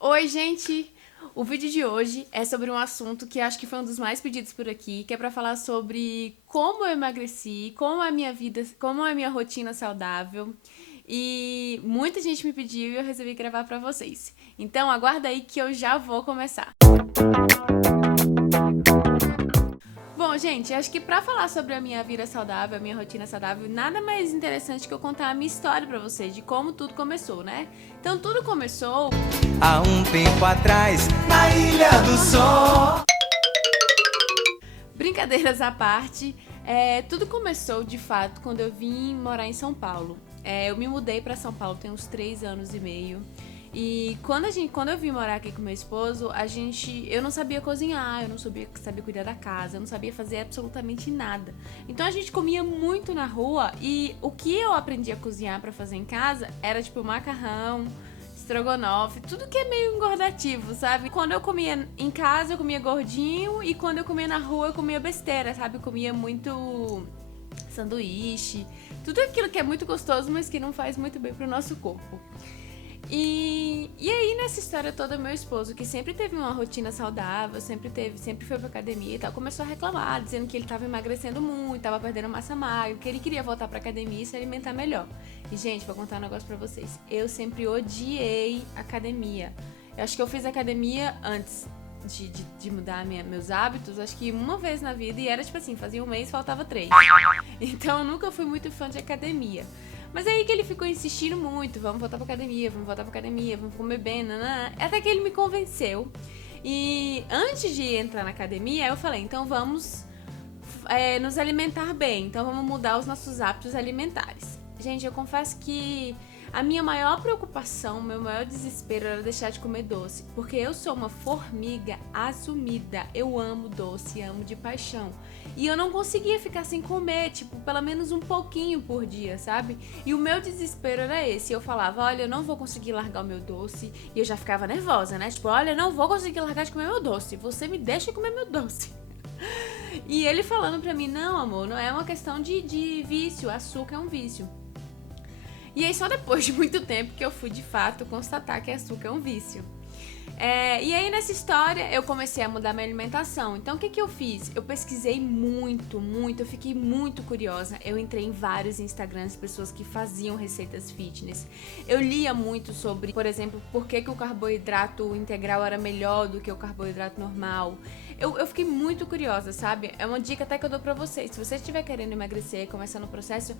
Oi, gente! O vídeo de hoje é sobre um assunto que acho que foi um dos mais pedidos por aqui, que é pra falar sobre como eu emagreci, como é a minha vida, como é a minha rotina saudável. E muita gente me pediu e eu resolvi gravar pra vocês. Então aguarda aí que eu já vou começar. Bom, gente, acho que pra falar sobre a minha vida saudável, a minha rotina saudável, nada mais interessante que eu contar a minha história pra vocês, de como tudo começou, né? Então tudo começou Há um tempo atrás, na Ilha do Sol. Brincadeiras à parte, tudo começou de fato quando eu vim morar em São Paulo. Eu me mudei para São Paulo tem uns 3 anos e meio. E quando eu vim morar aqui com meu esposo, eu não sabia cozinhar, eu não sabia cuidar da casa, eu não sabia fazer absolutamente nada. Então a gente comia muito na rua e o que eu aprendi a cozinhar para fazer em casa era tipo macarrão, estrogonofe, tudo que é meio engordativo, sabe? Quando eu comia em casa, eu comia gordinho e quando eu comia na rua, eu comia besteira, sabe? Eu comia muito sanduíche, tudo aquilo que é muito gostoso, mas que não faz muito bem pro nosso corpo. E aí, nessa história toda, meu esposo, que sempre teve uma rotina saudável, sempre foi pra academia e tal, começou a reclamar, dizendo que ele tava emagrecendo muito, tava perdendo massa magra, que ele queria voltar pra academia e se alimentar melhor. E, gente, vou contar um negócio pra vocês. Eu sempre odiei academia. Eu acho que eu fiz academia antes de mudar meus hábitos, acho que uma vez na vida, e era tipo assim, fazia um mês, faltava 3. Então, eu nunca fui muito fã de academia. Mas aí que ele ficou insistindo muito, vamos voltar pra academia, vamos comer bem, nanã. Até que ele me convenceu. E antes de entrar na academia, eu falei, então vamos nos alimentar bem, então vamos mudar os nossos hábitos alimentares. Gente, eu confesso que a minha maior preocupação, meu maior desespero era deixar de comer doce, porque eu sou uma formiga assumida. Eu amo doce, amo de paixão. E eu não conseguia ficar sem comer, tipo, pelo menos um pouquinho por dia, sabe? E o meu desespero era esse. Eu falava, olha, eu não vou conseguir largar o meu doce. E eu já ficava nervosa, né? Tipo, olha, eu não vou conseguir largar de comer meu doce. Você me deixa comer meu doce. E ele falando pra mim, não, amor, não é uma questão de vício. Açúcar é um vício. E aí só depois de muito tempo que eu fui de fato constatar que açúcar é um vício. E aí nessa história eu comecei a mudar minha alimentação. Então o que eu fiz? Eu pesquisei muito, eu fiquei muito curiosa. Eu entrei em vários Instagrams de pessoas que faziam receitas fitness. Eu lia muito sobre, por exemplo, por que o carboidrato integral era melhor do que o carboidrato normal. Eu fiquei muito curiosa, sabe? É uma dica até que eu dou pra vocês. Se você estiver querendo emagrecer, começar no processo,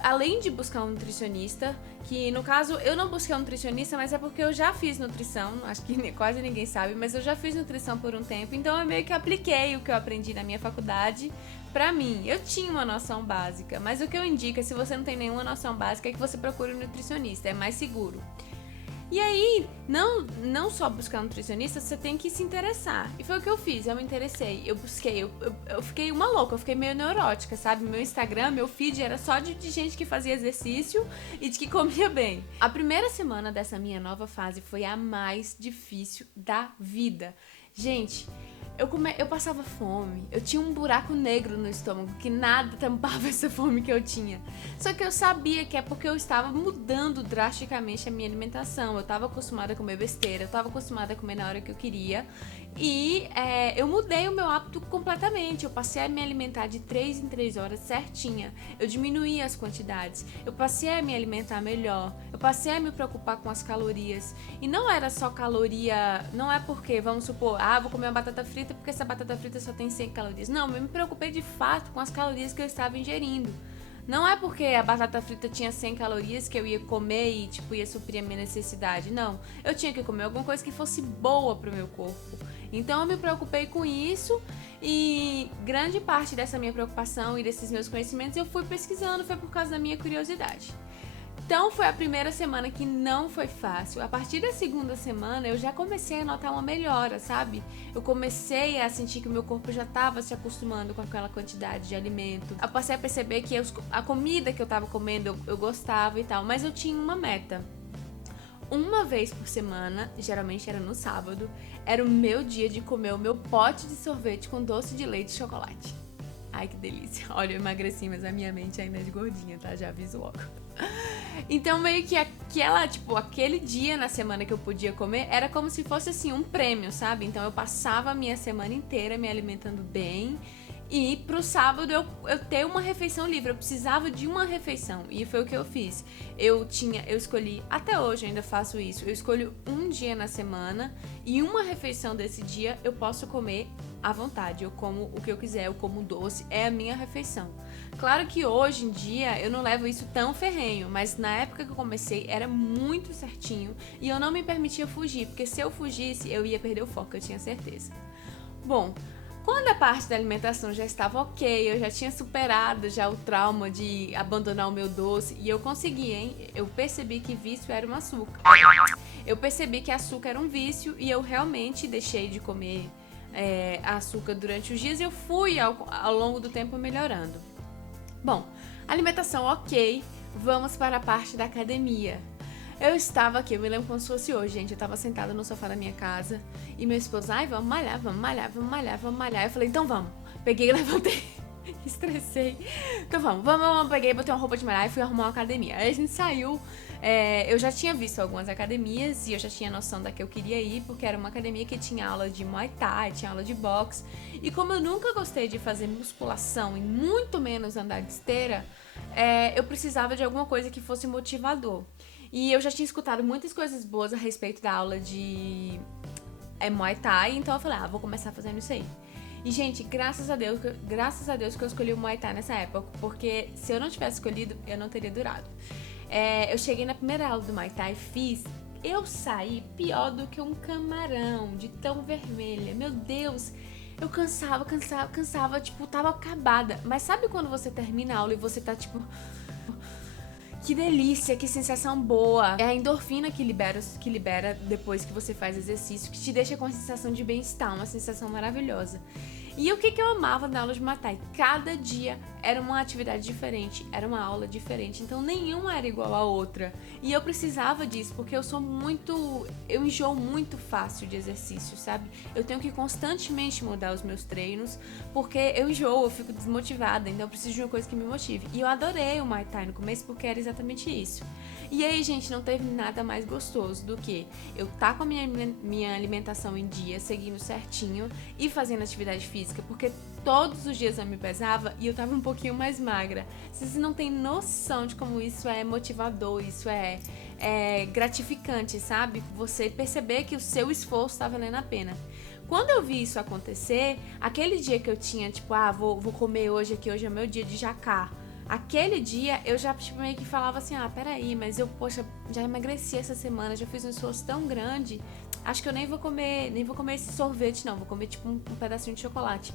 além de buscar um nutricionista, que no caso eu não busquei um nutricionista, mas é porque eu já fiz nutrição, acho que quase ninguém sabe, mas eu já fiz nutrição por um tempo, então eu meio que apliquei o que eu aprendi na minha faculdade pra mim. Eu tinha uma noção básica, mas o que eu indico é, se você não tem nenhuma noção básica, é que você procure um nutricionista, é mais seguro. E aí, não só buscar um nutricionista, você tem que se interessar. E foi o que eu fiz, eu me interessei, eu busquei, eu fiquei uma louca, eu fiquei meio neurótica, sabe? Meu Instagram, meu feed era só de gente que fazia exercício e de que comia bem. A primeira semana dessa minha nova fase foi a mais difícil da vida. Gente, eu passava fome, eu tinha um buraco negro no estômago, que nada tampava essa fome que eu tinha. Só que eu sabia que é porque eu estava mudando drasticamente a minha alimentação. Eu estava acostumada a comer besteira, eu estava acostumada a comer na hora que eu queria. E eu mudei o meu hábito completamente. Eu passei a me alimentar de 3 em 3 horas certinha. Eu diminuí as quantidades. Eu passei a me alimentar melhor. Eu passei a me preocupar com as calorias. E não era só caloria. Não é porque, vamos supor, vou comer uma batata frita porque essa batata frita só tem 100 calorias. Não, eu me preocupei de fato com as calorias que eu estava ingerindo. Não é porque a batata frita tinha 100 calorias que eu ia comer e, tipo, ia suprir a minha necessidade. Não. Eu tinha que comer alguma coisa que fosse boa pro meu corpo. Então eu me preocupei com isso e grande parte dessa minha preocupação e desses meus conhecimentos eu fui pesquisando, foi por causa da minha curiosidade. Então foi a primeira semana que não foi fácil. A partir da segunda semana eu já comecei a notar uma melhora, sabe? Eu comecei a sentir que o meu corpo já estava se acostumando com aquela quantidade de alimento. Eu passei a perceber que a comida que eu estava comendo eu gostava e tal, mas eu tinha uma meta. Uma vez por semana, geralmente era no sábado, era o meu dia de comer o meu pote de sorvete com doce de leite e chocolate. Ai, que delícia. Olha, eu emagreci, mas a minha mente ainda é de gordinha, tá? Já aviso logo. Então meio que aquele dia na semana que eu podia comer era como se fosse assim um prêmio, sabe? Então eu passava a minha semana inteira me alimentando bem e pro sábado eu ter uma refeição livre. Eu precisava de uma refeição e foi o que eu fiz. Eu escolhi, até hoje eu ainda faço isso, eu escolho um dia na semana e uma refeição desse dia eu posso comer à vontade. Eu como o que eu quiser, eu como doce, é a minha refeição. Claro que hoje em dia eu não levo isso tão ferrenho, mas na época que eu comecei era muito certinho e eu não me permitia fugir, porque se eu fugisse eu ia perder o foco, eu tinha certeza. Bom, quando a parte da alimentação já estava ok, eu já tinha superado já o trauma de abandonar o meu doce e eu consegui, hein? Eu percebi que vício era um açúcar. Eu percebi que açúcar era um vício e eu realmente deixei de comer açúcar durante os dias e eu fui ao longo do tempo melhorando. Bom, alimentação ok, vamos para a parte da academia. Eu estava aqui, eu me lembro como se fosse hoje, gente. Eu estava sentada no sofá da minha casa e meu esposo, vamos malhar, vamos malhar, vamos malhar, vamos malhar. Eu falei, então vamos. Peguei, levantei, estressei. Então vamos. Peguei, botei uma roupa de malhar e fui arrumar uma academia. Aí a gente saiu. Eu já tinha visto algumas academias e eu já tinha noção da que eu queria ir, porque era uma academia que tinha aula de Muay Thai, tinha aula de boxe. E como eu nunca gostei de fazer musculação e muito menos andar de esteira, eu precisava de alguma coisa que fosse motivador. E eu já tinha escutado muitas coisas boas a respeito da aula de Muay Thai, então eu falei, vou começar fazendo isso aí. E, gente, graças a Deus que eu escolhi o Muay Thai nessa época, porque se eu não tivesse escolhido, eu não teria durado. Eu cheguei na primeira aula do Muay Thai, eu saí pior do que um camarão, de tão vermelha. Meu Deus, eu cansava, tipo, tava acabada. Mas sabe quando você termina a aula e você tá, tipo... Que delícia, que sensação boa. É a endorfina que libera depois que você faz exercício, que te deixa com a sensação de bem-estar, uma sensação maravilhosa. E o que eu amava na aula de Muay Thai? Cada dia era uma atividade diferente, era uma aula diferente, então nenhuma era igual à outra. E eu precisava disso, porque eu enjoo muito fácil de exercício, sabe? Eu tenho que constantemente mudar os meus treinos, porque eu enjoo, eu fico desmotivada, então eu preciso de uma coisa que me motive. E eu adorei o Muay Thai no começo, porque era exatamente isso. E aí, gente, não teve nada mais gostoso do que eu estar com a minha alimentação em dia, seguindo certinho e fazendo atividade física, porque todos os dias eu me pesava e eu tava um pouquinho mais magra. Vocês não têm noção de como isso é motivador, isso é gratificante, sabe? Você perceber que o seu esforço tá valendo a pena. Quando eu vi isso acontecer, aquele dia que eu tinha, tipo, vou comer hoje aqui, hoje é meu dia de jacá. Aquele dia eu já meio que falava assim, peraí, mas eu, já emagreci essa semana, já fiz um esforço tão grande, acho que eu nem vou comer esse sorvete não, vou comer tipo um pedacinho de chocolate.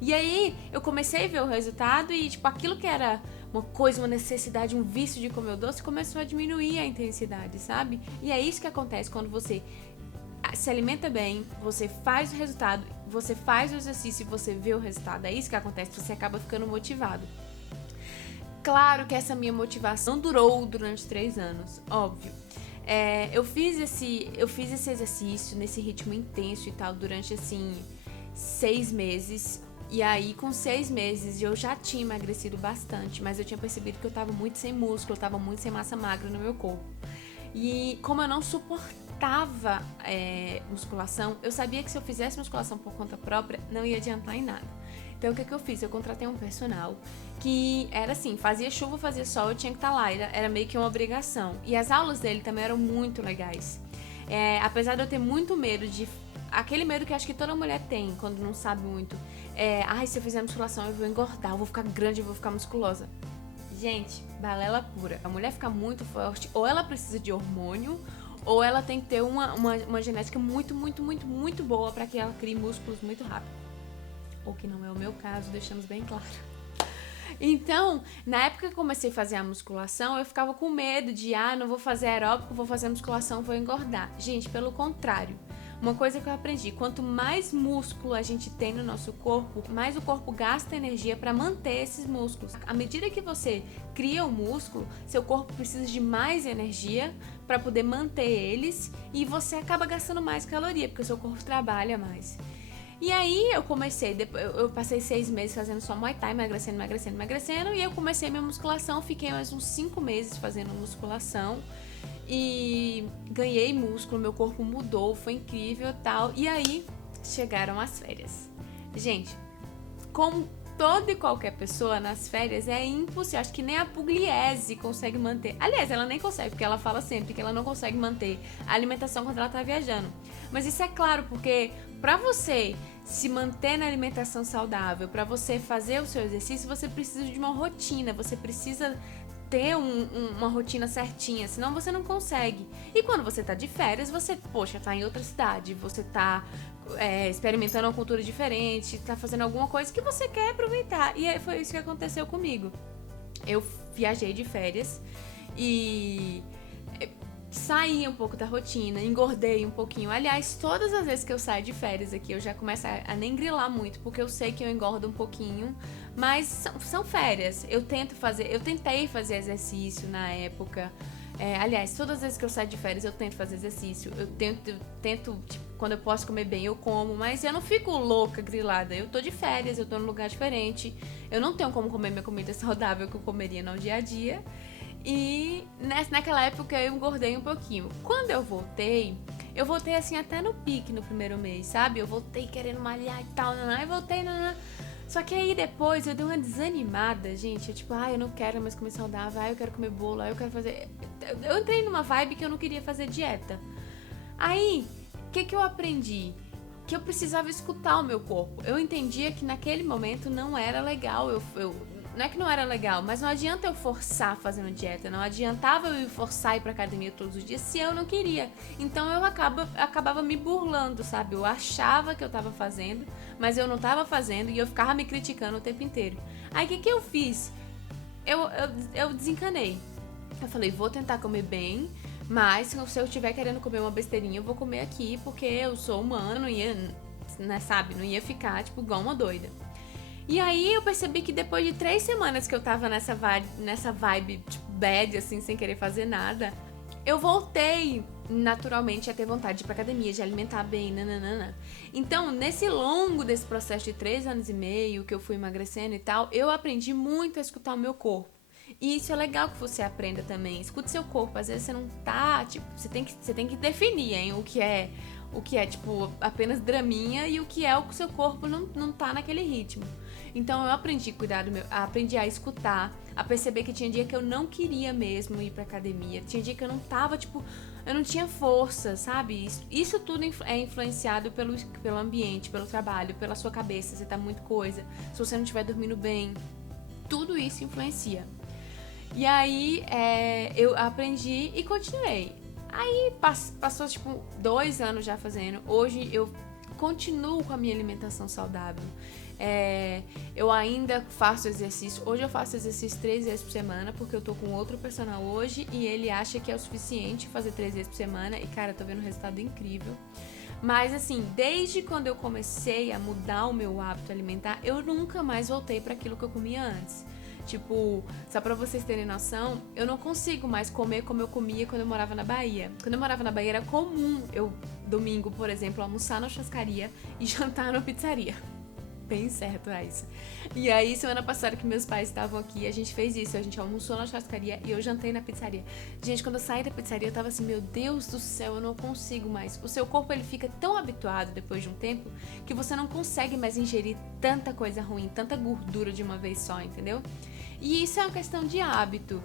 E aí eu comecei a ver o resultado e tipo aquilo que era uma necessidade, um vício de comer o doce, começou a diminuir a intensidade, sabe? E é isso que acontece quando você se alimenta bem, você faz o resultado, você faz o exercício e você vê o resultado, é isso que acontece, você acaba ficando motivado. Claro que essa minha motivação não durou durante 3 anos, óbvio. Eu fiz esse exercício nesse ritmo intenso e tal durante, assim, 6 meses. E aí, com 6 meses, eu já tinha emagrecido bastante, mas eu tinha percebido que eu tava muito sem músculo, eu tava muito sem massa magra no meu corpo. E como eu não suportava musculação, eu sabia que se eu fizesse musculação por conta própria, não ia adiantar em nada. Então, o que eu fiz? Eu contratei um personal que era assim, fazia chuva, fazia sol, eu tinha que estar lá, era meio que uma obrigação. E as aulas dele também eram muito legais. Apesar de eu ter muito medo aquele medo que acho que toda mulher tem quando não sabe muito. Se eu fizer musculação eu vou engordar, eu vou ficar grande, eu vou ficar musculosa. Gente, balela pura. A mulher fica muito forte, ou ela precisa de hormônio, ou ela tem que ter uma genética muito, muito, muito, muito boa para que ela crie músculos muito rápido. Ou que não é o meu caso, deixamos bem claro. Então, na época que eu comecei a fazer a musculação, eu ficava com medo de, não vou fazer aeróbico, vou fazer musculação, vou engordar. Gente, pelo contrário. Uma coisa que eu aprendi, quanto mais músculo a gente tem no nosso corpo, mais o corpo gasta energia para manter esses músculos. À medida que você cria o músculo, seu corpo precisa de mais energia para poder manter eles e você acaba gastando mais caloria, porque o seu corpo trabalha mais. E aí eu comecei, eu passei 6 meses fazendo só Muay Thai, emagrecendo, e eu comecei minha musculação, fiquei mais uns 5 meses fazendo musculação e ganhei músculo, meu corpo mudou, foi incrível e tal. E aí chegaram as férias. Gente, como toda e qualquer pessoa nas férias é impossível, acho que nem a Pugliese consegue manter. Aliás, ela nem consegue, porque ela fala sempre que ela não consegue manter a alimentação quando ela tá viajando. Mas isso é claro, porque pra você se manter na alimentação saudável, pra você fazer o seu exercício, você precisa de uma rotina, você precisa ter uma rotina certinha, senão você não consegue. E quando você tá de férias, você, poxa, tá em outra cidade, você tá experimentando uma cultura diferente, tá fazendo alguma coisa que você quer aproveitar. E aí foi isso que aconteceu comigo. Eu viajei de férias e saí um pouco da rotina, engordei um pouquinho. Aliás, todas as vezes que eu saio de férias aqui, eu já começo a nem grilar muito, porque eu sei que eu engordo um pouquinho, mas são férias. Eu tentei fazer exercício na época. Aliás, todas as vezes que eu saio de férias, eu tento fazer exercício. Eu tento tipo, quando eu posso comer bem, eu como, mas eu não fico louca, grilada. Eu tô de férias, eu tô num lugar diferente. Eu não tenho como comer minha comida saudável que eu comeria no dia a dia. E naquela época eu engordei um pouquinho. Quando eu voltei assim até no pique no primeiro mês, sabe? Eu voltei querendo malhar e tal, e voltei, Só que aí depois eu dei uma desanimada, gente. Eu tipo, eu não quero mais comer saudável, eu quero comer bolo, eu quero fazer... Eu entrei numa vibe que eu não queria fazer dieta. Aí, o que eu aprendi? Que eu precisava escutar o meu corpo. Eu entendia que naquele momento não era legal, não é que não era legal, mas não adianta eu forçar fazendo dieta, não adiantava eu forçar ir pra academia todos os dias se eu não queria. Então eu acabava me burlando, sabe? Eu achava que eu tava fazendo, mas eu não tava fazendo e eu ficava me criticando o tempo inteiro. Aí o que eu fiz? Eu desencanei. Eu falei, vou tentar comer bem, mas se eu estiver querendo comer uma besteirinha, eu vou comer aqui, porque eu sou humana, não ia, não ia ficar, tipo, igual uma doida. E aí eu percebi que depois de 3 semanas que eu tava nessa vibe tipo, bad, assim, sem querer fazer nada, eu voltei naturalmente a ter vontade de ir pra academia, de alimentar bem, nananana. Então, desse processo de 3 anos e meio, que eu fui emagrecendo e tal, eu aprendi muito a escutar o meu corpo. E isso é legal que você aprenda também. Escute seu corpo, às vezes você não tá, tipo, você tem que definir, hein, o que é, tipo, apenas draminha e o que é o que o seu corpo não tá naquele ritmo. Então eu aprendi a cuidar do aprendi a escutar, a perceber que tinha dia que eu não queria mesmo ir pra academia, tinha dia que eu não tava, tipo, eu não tinha força, sabe? Isso tudo é influenciado pelo ambiente, pelo trabalho, pela sua cabeça, você tá muita coisa, se você não estiver dormindo bem, tudo isso influencia. E aí eu aprendi e continuei. Aí passou tipo 2 anos já fazendo. Hoje eu continuo com a minha alimentação saudável. Eu ainda faço exercício. Hoje eu faço exercício 3 vezes por semana, porque eu tô com outro personal hoje e ele acha que é o suficiente fazer 3 vezes por semana. E cara, eu tô vendo um resultado incrível. Mas assim, desde quando eu comecei a mudar o meu hábito alimentar, eu nunca mais voltei para aquilo que eu comia antes. Tipo, só pra vocês terem noção, eu não consigo mais comer como eu comia quando eu morava na Bahia. Quando eu morava na Bahia era comum eu, domingo, por exemplo, almoçar na churrascaria e jantar na pizzaria. Bem certo, é isso. E aí, semana passada que meus pais estavam aqui, a gente fez isso. A gente almoçou na churrascaria e eu jantei na pizzaria. Gente, quando eu saí da pizzaria, eu tava assim, meu Deus do céu, eu não consigo mais. O seu corpo, ele fica tão habituado depois de um tempo que você não consegue mais ingerir tanta coisa ruim, tanta gordura de uma vez só, entendeu? E isso é uma questão de hábito.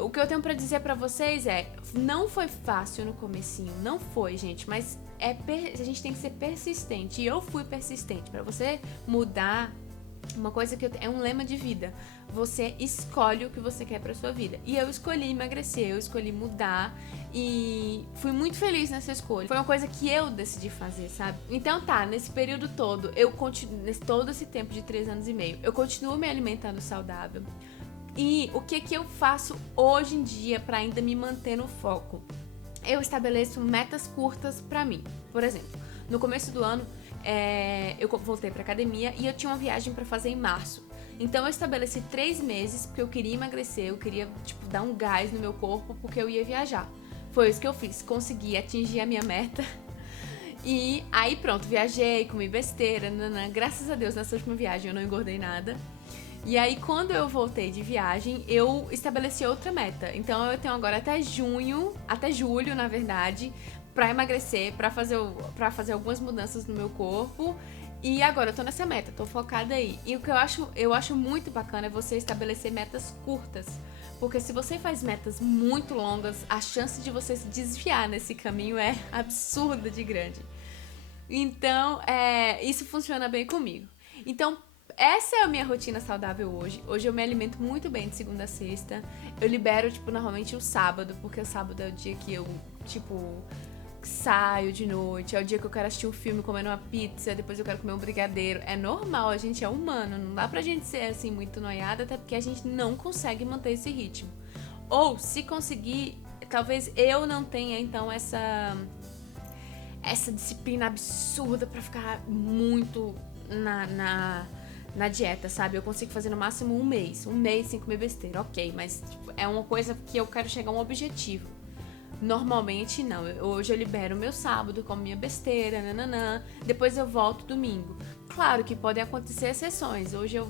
O que eu tenho pra dizer pra vocês não foi fácil no comecinho, não foi, gente, mas a gente tem que ser persistente. E eu fui persistente. Pra você mudar, uma coisa que é um lema de vida. Você escolhe o que você quer pra sua vida. E eu escolhi emagrecer, eu escolhi mudar e fui muito feliz nessa escolha. Foi uma coisa que eu decidi fazer, sabe? Então nesse período todo, nesse todo esse tempo de 3 anos e meio, eu continuo me alimentando saudável. E o que eu faço hoje em dia pra ainda me manter no foco? Eu estabeleço metas curtas pra mim. Por exemplo, no começo do ano, eu voltei pra academia e eu tinha uma viagem pra fazer em março. Então eu estabeleci 3 meses porque eu queria emagrecer, eu queria tipo, dar um gás no meu corpo porque eu ia viajar. Foi isso que eu fiz, consegui atingir a minha meta. E aí pronto, viajei, comi besteira, nanã. Graças a Deus, nessa última viagem eu não engordei nada. E aí, quando eu voltei de viagem, eu estabeleci outra meta. Então, eu tenho agora até julho, na verdade, pra emagrecer, pra fazer algumas mudanças no meu corpo. E agora eu tô nessa meta, tô focada aí. E o que eu acho muito bacana é você estabelecer metas curtas. Porque se você faz metas muito longas, a chance de você se desviar nesse caminho é absurda de grande. Então, isso funciona bem comigo. Então, essa é a minha rotina saudável hoje. Hoje eu me alimento muito bem de segunda a sexta. Eu libero, normalmente o sábado, porque o sábado é o dia que eu, saio de noite. É o dia que eu quero assistir um filme comendo uma pizza, depois eu quero comer um brigadeiro. É normal, a gente é humano. Não dá pra gente ser, assim, muito noiada, até porque a gente não consegue manter esse ritmo. Ou, se conseguir, talvez eu não tenha, então, essa disciplina absurda pra ficar muito na dieta, sabe? Eu consigo fazer no máximo um mês sem comer besteira, ok, mas é uma coisa que eu quero chegar a um objetivo. Normalmente não, hoje eu libero o meu sábado, como minha besteira, nananã, depois eu volto domingo. Claro que podem acontecer exceções, hoje eu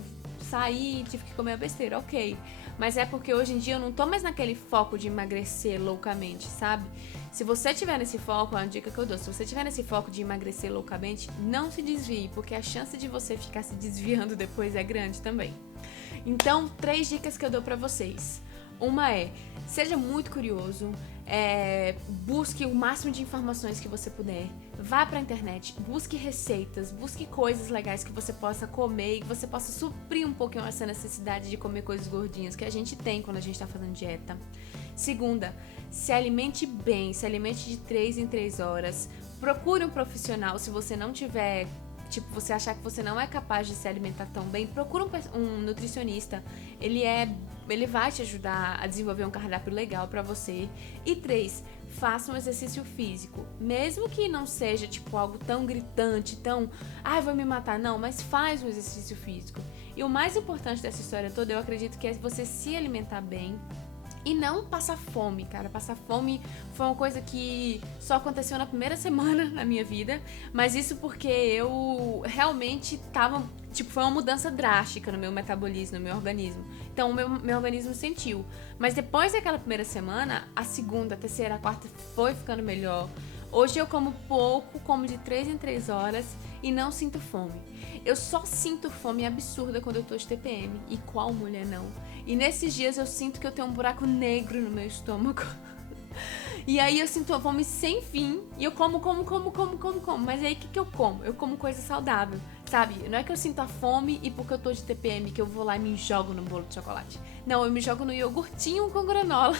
saí, tive que comer a besteira, ok, mas é porque hoje em dia eu não tô mais naquele foco de emagrecer loucamente, sabe? Se você tiver nesse foco, é uma dica que eu dou, se você tiver nesse foco de emagrecer loucamente, não se desvie, porque a chance de você ficar se desviando depois é grande também. Então, 3 dicas que eu dou pra vocês. Uma é, seja muito curioso, busque o máximo de informações que você puder, vá pra internet, busque receitas, busque coisas legais que você possa comer e que você possa suprir um pouquinho essa necessidade de comer coisas gordinhas que a gente tem quando a gente tá fazendo dieta. Segunda, se alimente bem, se alimente de 3 em 3 horas, procure um profissional se você não tiver, você achar que você não é capaz de se alimentar tão bem, procura um nutricionista, ele vai te ajudar a desenvolver um cardápio legal pra você. E 3, faça um exercício físico, mesmo que não seja algo tão gritante, tão, vou me matar, não, mas faz um exercício físico. E o mais importante dessa história toda, eu acredito que é você se alimentar bem e não passar fome, cara. Passar fome foi uma coisa que só aconteceu na primeira semana na minha vida, mas isso porque eu realmente tava, foi uma mudança drástica no meu metabolismo, no meu organismo. Então o meu organismo sentiu. Mas depois daquela primeira semana, a segunda, a terceira, a quarta foi ficando melhor. Hoje eu como pouco, como de 3 em 3 horas e não sinto fome. Eu só sinto fome absurda quando eu tô de TPM. E qual mulher não? E nesses dias eu sinto que eu tenho um buraco negro no meu estômago. E aí eu sinto uma fome sem fim. E eu como. Mas aí o que eu como? Eu como coisa saudável, sabe? Não é que eu sinto a fome e porque eu tô de TPM que eu vou lá e me jogo no bolo de chocolate. Não, eu me jogo no iogurtinho com granola.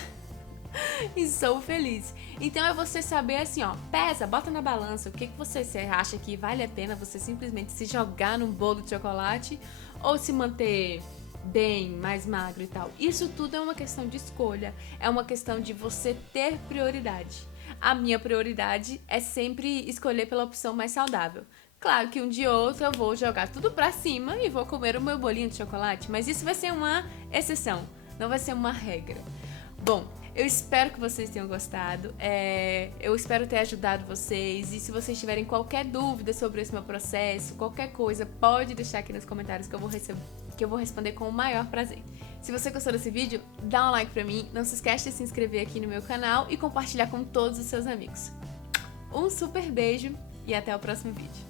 E sou feliz. Então é você saber assim, pesa, bota na balança. O que você acha que vale a pena você simplesmente se jogar num bolo de chocolate ou se manter bem, mais magro e tal. Isso tudo é uma questão de escolha, é uma questão de você ter prioridade. A minha prioridade é sempre escolher pela opção mais saudável. Claro que um dia ou outro eu vou jogar tudo pra cima e vou comer o meu bolinho de chocolate, mas isso vai ser uma exceção, não vai ser uma regra. Bom, eu espero que vocês tenham gostado, eu espero ter ajudado vocês, e se vocês tiverem qualquer dúvida sobre esse meu processo, qualquer coisa, pode deixar aqui nos comentários que eu vou responder com o maior prazer. Se você gostou desse vídeo, dá um like pra mim, não se esquece de se inscrever aqui no meu canal e compartilhar com todos os seus amigos. Um super beijo e até o próximo vídeo.